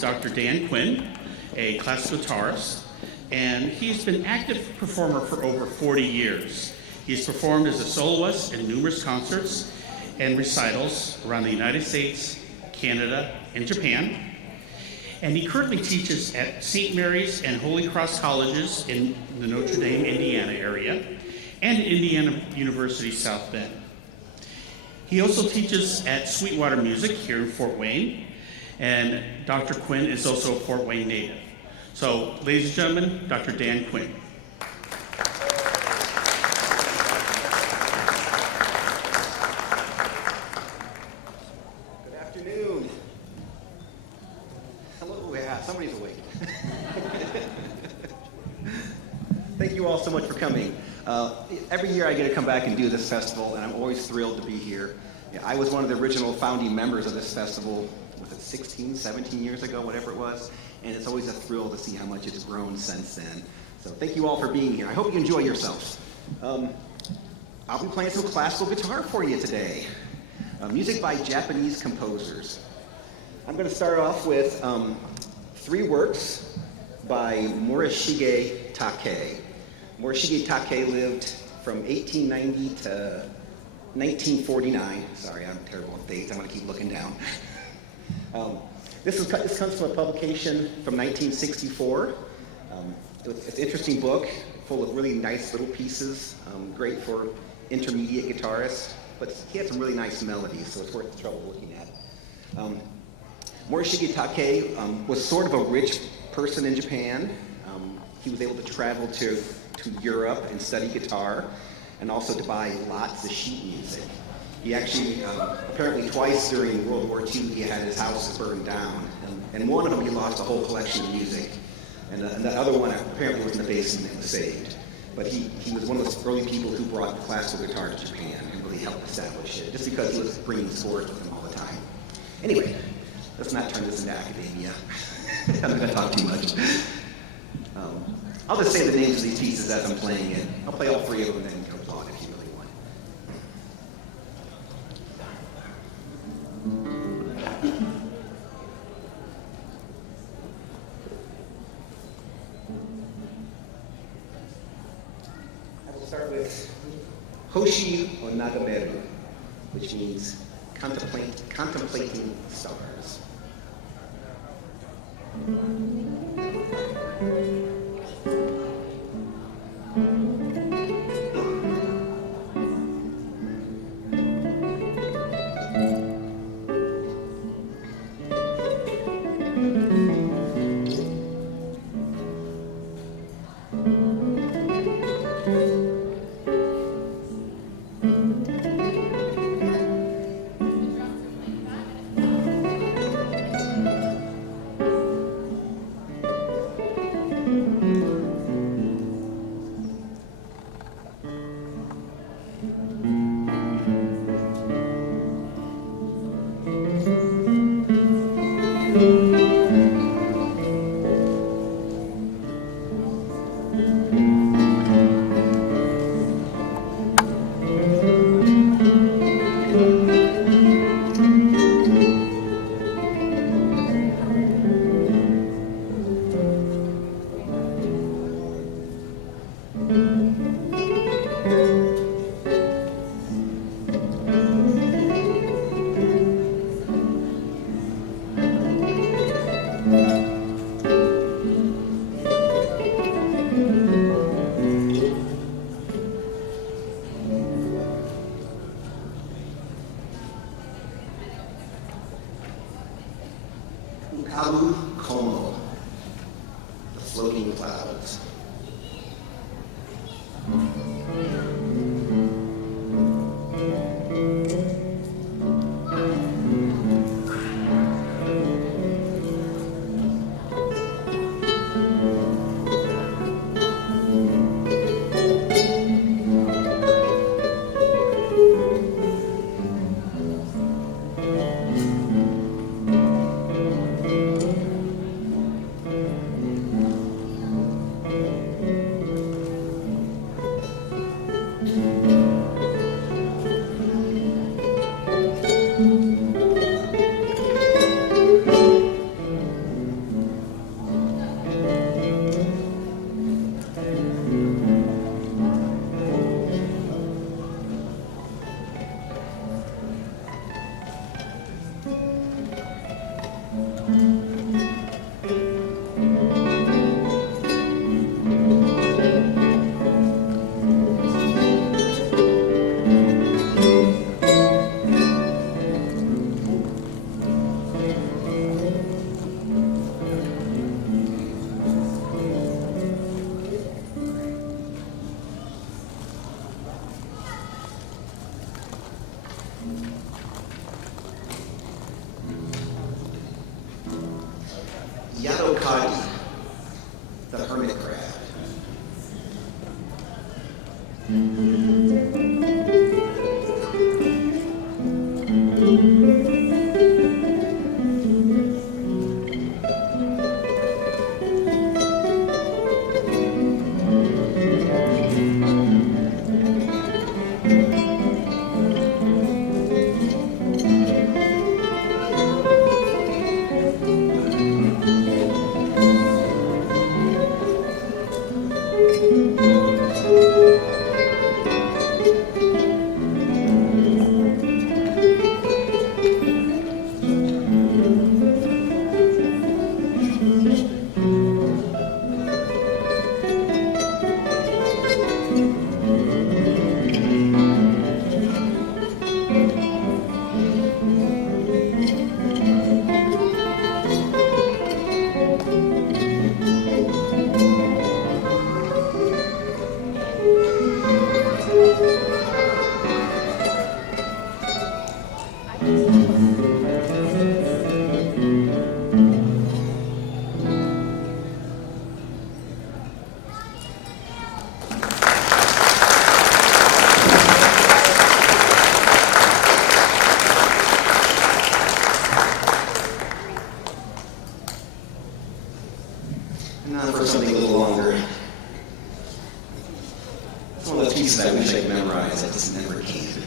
Dr. Dan Quinn, a classical guitarist, and he's been an active performer for over 40 years. He's performed as a soloist in numerous concerts and recitals around the United States, Canada, and Japan. And he currently teaches at St. Mary's and Holy Cross Colleges in the Notre Dame, Indiana area, and Indiana University, South Bend. He also teaches at Sweetwater Music here in Fort Wayne, and Dr. Quinn is also a Fort Wayne native. So, ladies and gentlemen, Dr. Dan Quinn. Good afternoon. Hello, yeah, somebody's awake. Thank you all so much for coming. Every year I get to come back and do this festival, and I'm always thrilled to be here. Yeah, I was one of the original founding members of this festival, was it 16, 17 years ago, whatever it was, and it's always a thrill to see how much it's grown since then. So thank you all for being here. I hope you enjoy yourselves. I'll be playing some classical guitar for you today. Music by Japanese composers. I'm going to start off with 3 works by Morishige Take. Morishige Take lived from 1890 to 1949. Sorry, I'm terrible with dates. I'm going to keep looking down. This comes from a publication from 1964. It's an interesting book, full of really nice little pieces, great for intermediate guitarists, but he had some really nice melodies, so it's worth the trouble looking at. Morishige Take was sort of a rich person in Japan. He was able to travel to Europe and study guitar, and also to buy lots of sheet music. He actually, apparently twice during World War II, he had his house burned down. And one of them, he lost a whole collection of music. And the other one apparently was in the basement and was saved. But he was one of those early people who brought the classical guitar to Japan and really helped establish it, just because he was bringing scores with him all the time. Anyway, let's not turn this into academia. I'm not going to talk too much. I'll just say the names of these pieces as I'm playing it. I'll play all 3 of them and then applaud if you really want. I will start with Hoshi o Nagameru, which means contemplating stars. The floating clouds. Yadokadi, the hermit crab. Now for something a little longer. It's one of those pieces I wish I could memorize. I just never can.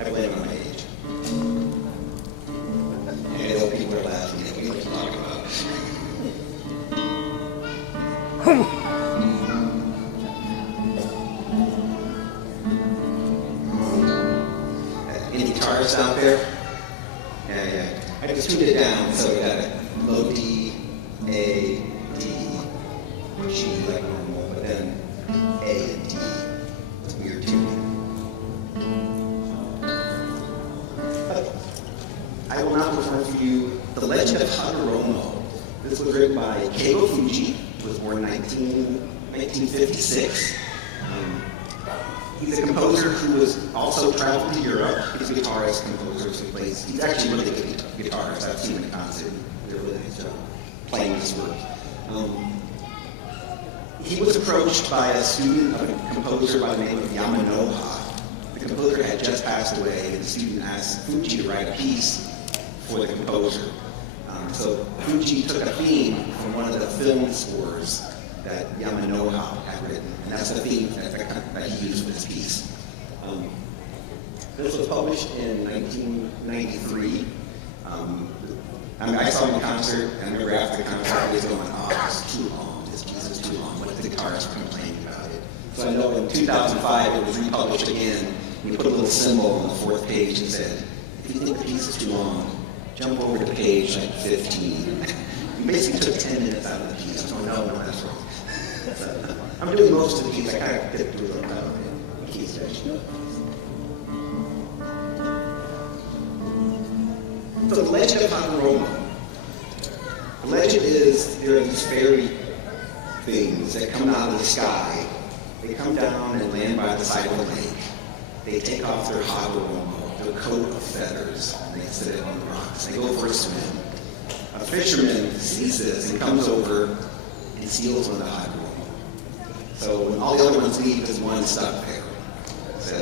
I blame it on my age. And the old people are laughing at me. What are you talking about? Any guitarists out there? Yeah. I just tuned it down, so we got a low D, A, D, G like normal, but then A and D. It's weird tuning. I will now perform for you The Legend of Hagoromo. This was written by Keigo Fuji, who was born in 1956. He's a composer who has also traveled to Europe. He's a guitarist, composer, so he plays. He's actually a really good guitarist. I've seen him in concert. He did a really nice job playing his work. He was approached by a student of a composer by the name of Yamanoha. The composer had just passed away, and the student asked Fuji to write a piece for the composer. So Fuji took a theme from one of the film scores that Yamanoha had written, and that's the theme that he used for this piece. This was published in 1993. I saw him in concert, and I remember after the concert, he was going, "Oh, it's too long. This piece is too long." But the guitarist complaining about it. So I know in 2005 it was republished again. We put a little symbol on the fourth page and said, "If you think the piece is too long, jump over to page like 15." We basically took 10 minutes out of the piece. So no, that's wrong. I'm doing most of the keys. I kind of dip through them. The key section. So the legend of Hagoromo. The legend is there are these fairy things that come out of the sky. They come down and land by the side of the lake. They take off their Hagoromo, their coat of feathers, and they sit it on the rocks. They go for a swim. A fisherman sees this and comes over and steals one of the Hagoromo. So when all the other ones leave, there's one stuck there. So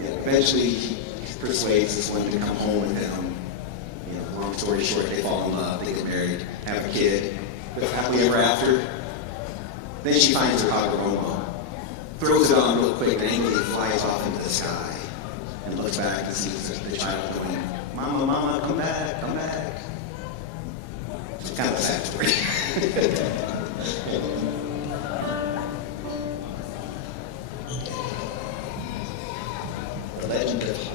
eventually he persuades this one to come home with him. Long story short, they fall in love, they get married, have a kid, live happily ever after. Then she finds her Hagoromo, throws it on real quick, and angrily flies off into the sky, and looks back and sees the child going, "Mama, Mama, come back, come back." It's kind of a sad story. The legend of Hagoromo.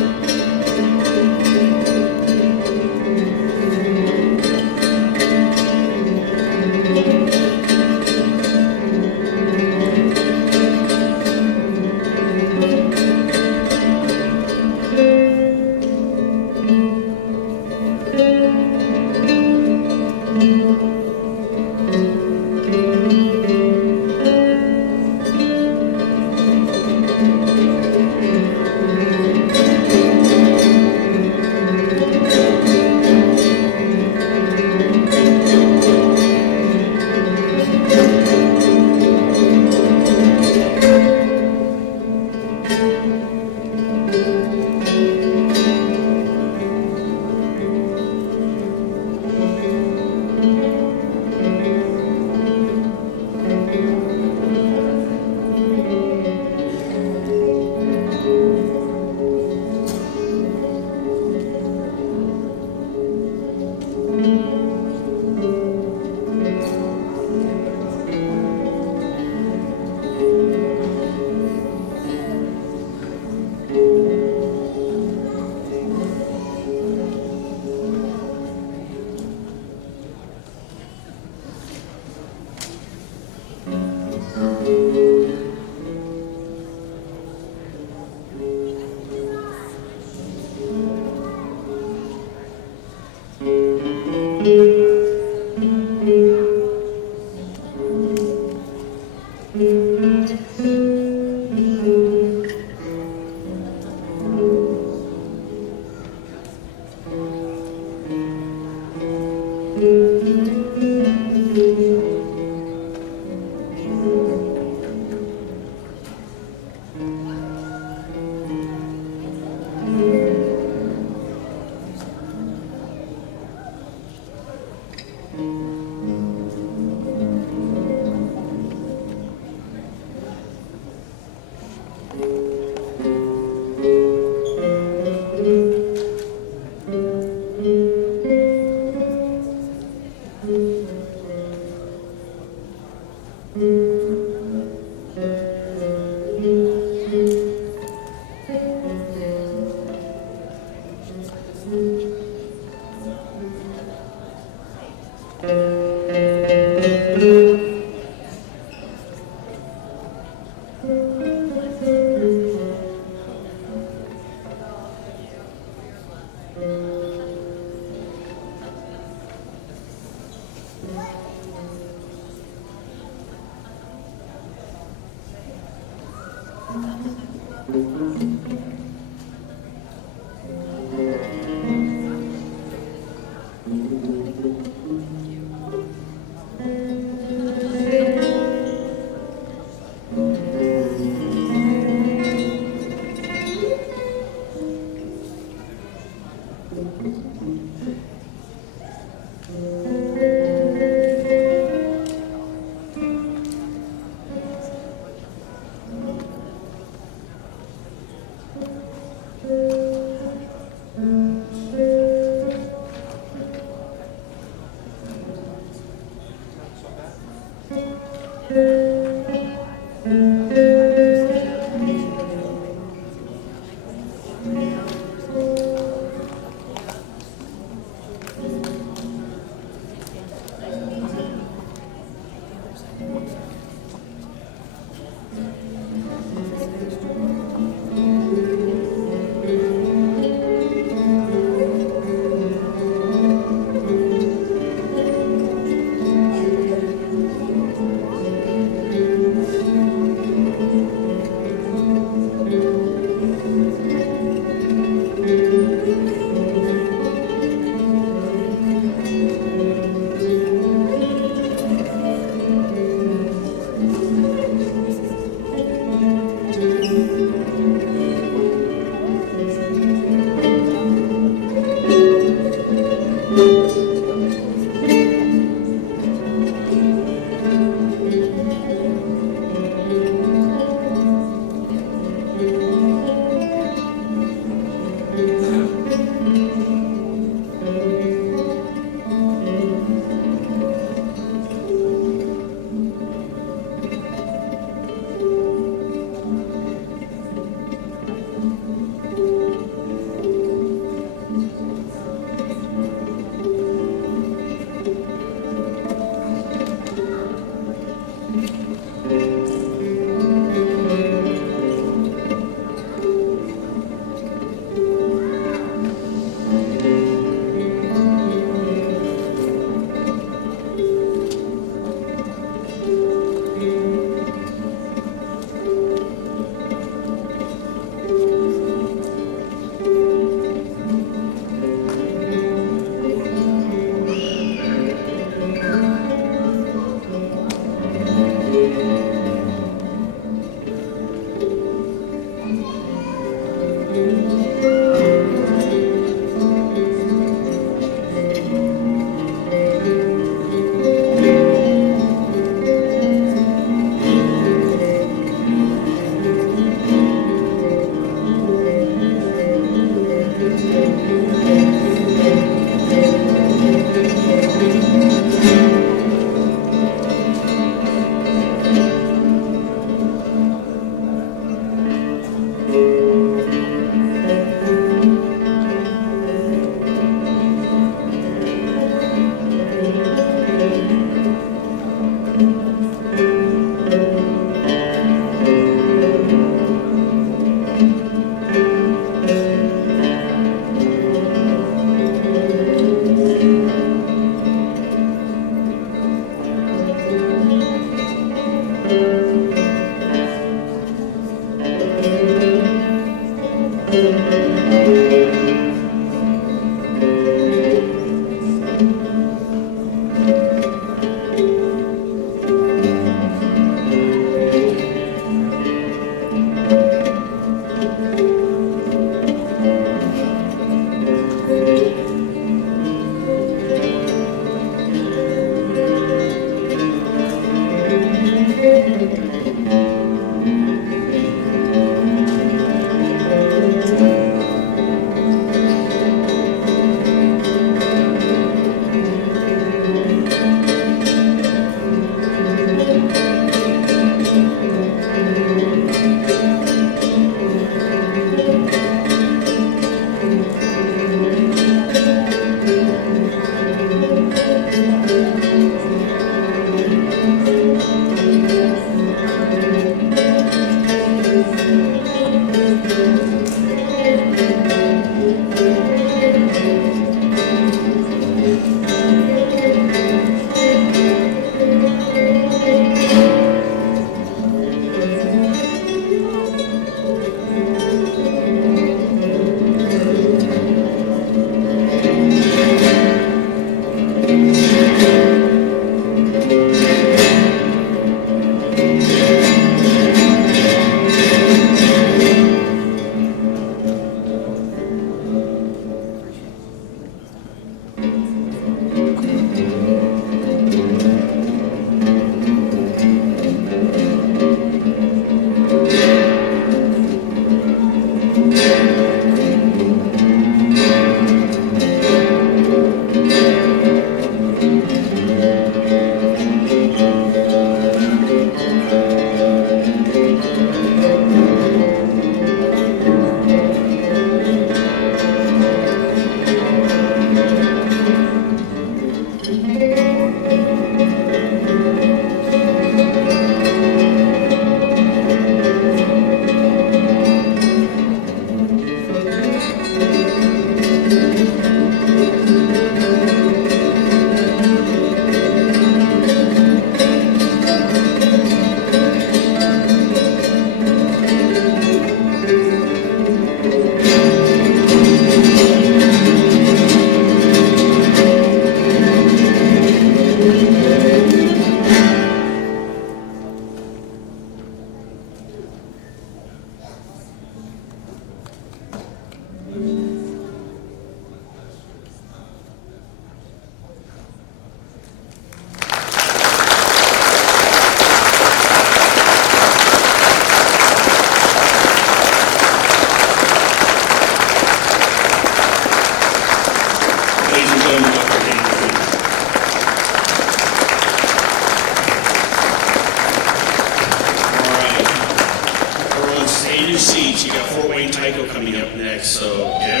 new seats. You got Fort Wayne Tyco coming up next, so get